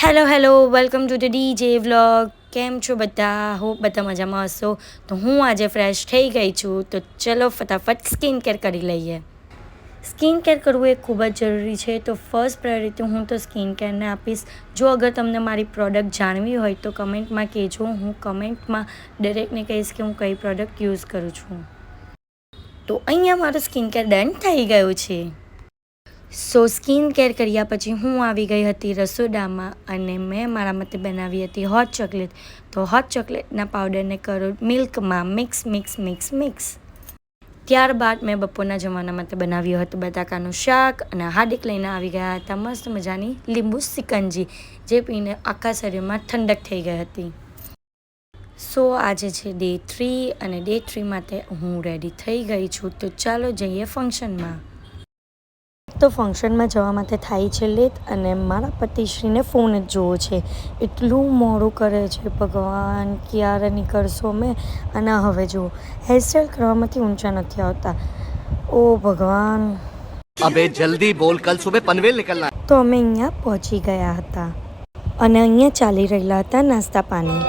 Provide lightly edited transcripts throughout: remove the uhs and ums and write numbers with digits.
Hello welcome to the DJ vlog. કેમ છો બધા? હોપ બધા મજામાં હશો. તો હું આજે ફ્રેશ થઈ ગઈ છું, તો ચલો ફટાફટ સ્કિન કેર કરી લઈએ. સ્કિન કેર કરવું એ ખૂબ જ જરૂરી છે, તો ફર્સ્ટ પ્રાયોરિટી હું તો સ્કિન કેરને આપીશ. જો અગર તમને મારી પ્રોડક્ટ જાણવી હોય તો કમેન્ટમાં કહેજો. હું કમેન્ટમાં દરેકને કહીશ કે હું કઈ પ્રોડક્ટ યુઝ કરું છું. તો અહીંયા મારું સ્કિન કેર ડન થઈ ગયું છે. સો સ્કિન કેર કર્યા પછી હું આવી ગઈ હતી રસોડામાં અને મેં મારા માટે બનાવી હતી હોટ ચોકલેટ. તો હોટ ચોકલેટના પાવડરને કરો મિલ્કમાં મિક્સ. ત્યારબાદ મેં બપોરના જમવાના માટે બનાવ્યું હતું બટાકાનું શાક અને હાર્દિક લઈને આવી ગયા હતા મસ્ત મજાની લીંબુ સિકંજી, જે પીને આખા શરીરમાં ઠંડક થઈ ગઈ હતી. સો આજે છે ડે 3 અને ડે 3 માટે હું રેડી થઈ ગઈ છું. તો ચાલો જઈએ ફંક્શનમાં. તો ફંક્શનમાં જવા માટે થાય છે લેટ અને મારા પતિશ્રીને ફોન જ જોવો છે. એટલું મોડું કરે છે ભગવાન, ક્યારે નીકળશો મેં. અને હવે જુઓ હેરસ્ટાઈલ કરવામાંથી ઊંચા નથી આવતા. ઓ ભગવાન, અબે જલ્દી બોલ, કલ સુબહ પનવેલ निकलना. તો અમે અહીંયા પહોંચી ગયા હતા અને અહીંયા ચાલી રહેલા હતા નાસ્તા પાણી.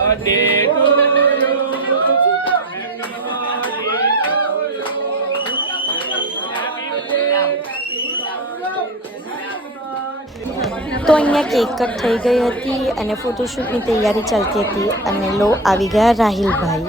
તો અહીંયા કેક કટ થઈ ગઈ હતી અને ફોટોશૂટની તૈયારી ચાલતી હતી અને લો આવી ગયા રાહિલભાઈ.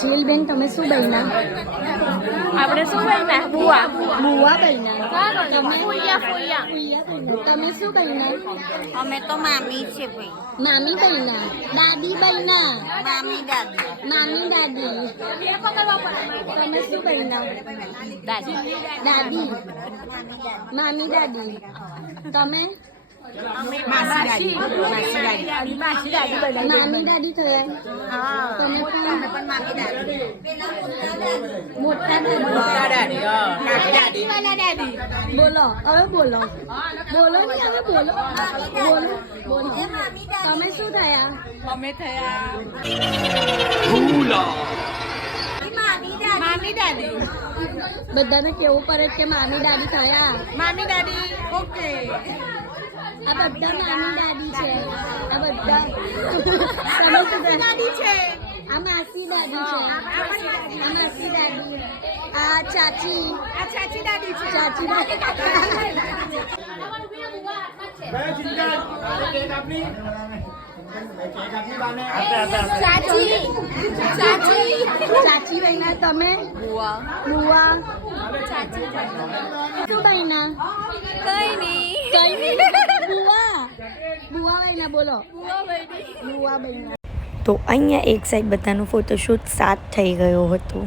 જીલબેન તમે શું બન્યા? આપણે શું બન્યા? બુઆ બુઆ બન્યા. તમે ફોયા તમે શું બન્યા? અમે તો મામી છે ભાઈ. મામી બન્યા. દાદી બન્યા. મામી દાદી મામી દાદી. તમે શું બન્યા? દાદી દાદી. મામી દાદી. તમે માસી દાદી મામી દાદી થયા. તમે પણ મામી દાદી મોટા દાદી. બોલો હવે બોલો નહીં હવે બોલો. તમે શું થયા? અમે થયા મામી દાદી. બધાને કેવું પડે કે મામી દાદી થયા. મામી દાદી ઓકે. આ બધા મામી દાદી છે. આ બધા તમે શું દાદી છે. આ માસી દાદી છે. આ માસી દાદી. આ ચાચી. આ ચાચી દાદી છે. ચાચી દાદી. ચાચી બહેના. તમે બુઆ. શું બહેના? કઈ નહીં બુઆ બહેના બોલો. બુઆ બહેના. તો અહીંયા એક સાઈડ બધાનું ફોટોશૂટ સાત થઈ ગયો હતો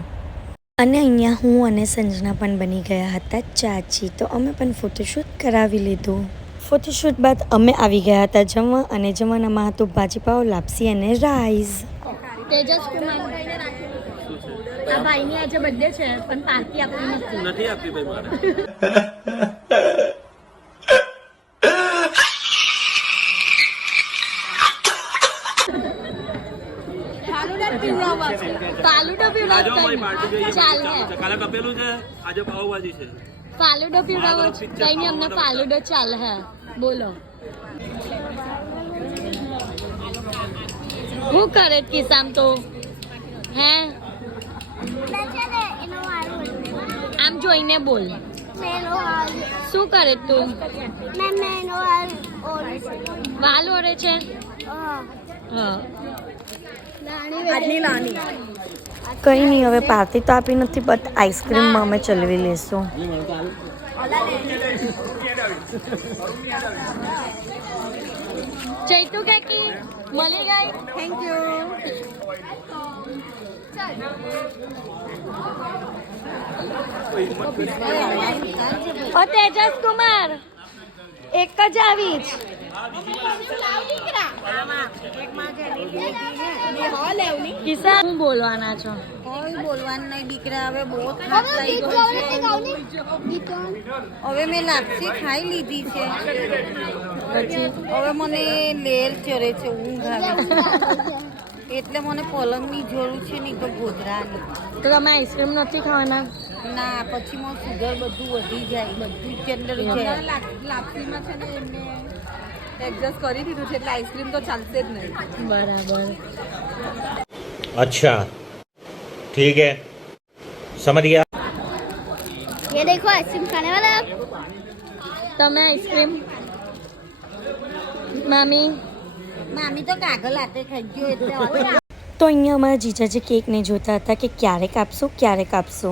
અને અહીંયા હું અને સંજના પણ બની ગયા હતા ચાચી. તો અમે પણ ફોટોશૂટ કરાવી લીધું. ફોટોશૂટ બાદ અમે આવી ગયા હતા જમવા અને જમવાનામાં હતું ભાજીપાવ, લાપસી અને રાઈસ. તેજસ કુમાર આ ભાઈની આજે બર્થડે છે પણ પાર્ટી આપવી નથી આપી ભાઈ મારે. ફાલુદો પીવડાવો ચાલ હે. કાલે કપેલું છે, આજે પાવભાજી છે. ફાલુદો પીવડાવો કઈ નહીં, અમને ફાલુદો ચાલ હે. બોલો હું કરે કિસામ તો હે આમ જોઈને બોલ. શું કરે તું? વાલ ઓરે છે. હા કઈ નહીં, હવે પાર્ટી તો આપી નથી બટ આઈસ્ક્રીમમાં અમે ચલવી લેશું. ચૈતુ કાકી મળી ગઈ. Thank you. ઓ તેજસ કુમાર એક જ આવી જ કિસ્સા શું બોલવાના છો? કોઈ બોલવાનું નહીં દીકરા, હવે બહુ થાક લાગ્યો છે. હવે મેં લાપસી ખાઈ લીધી છે. પછી હવે મને લેર ચરે છે, ઊંઘ આવે છે. એટલે મને પલંગની જરૂર છે, નહીં તો ગોધરાની. તો તમે આઈસ્ક્રીમ નથી ખાવાના? ના, પછી મને સુગર બધું વધી જાય, બધું જ અંદર જાય. લાપસીમાં છે ને એમને એડજસ્ટ કરી દીધું છે, એટલે આઈસ્ક્રીમ તો ચાલશે જ નહીં. બરાબર. अच्छा ठीक है समझ गया। ये देखो आइसक्रीम खाने वाला है। તમે આઈસ્ક્રીમ? મામી મામી તો કાગળ હાથે ખાઈ ગયો એટલે તો અહીંયા અમારા જીજાજી કેકને જોતા હતા કે ક્યારે કાપશો ક્યારે કાપશો.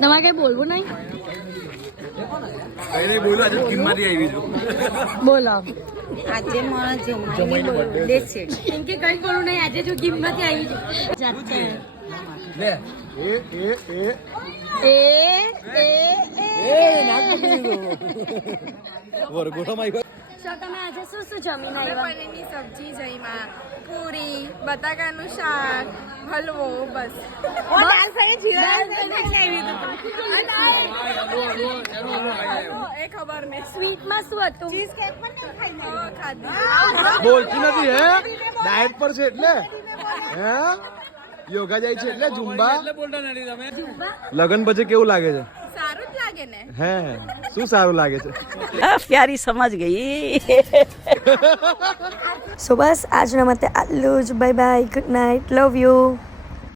તમારે કઈ બોલવું નહીં? બોલો. આજે મારા જમાઈની બર્થડે છે. કેમ કે કઈ બોલવું નહીં, આજે જો કિંમત આવી છે જાતે. તો તમે આજે શું જમીન આવ્યા? પનીરની સબ્જી જઈમાં, પૂરી, બટાકાનું શાક, હલવો, બસ. એ ખબર નહીં. સ્વીટમાં શું હતું? ખાધી. બોલતી નથી હે, ડાયટ પર છે એટલે હે, યોગા જાય છે એટલે ઝુંબા. લગન પછી કેવું લાગે છે? સારું જ લાગે ને. હે, શું સારું લાગે છે? પ્યારી સમજ ગઈ. સો બસ આજના માટે આટલું જ. Bye bye, good night, love you.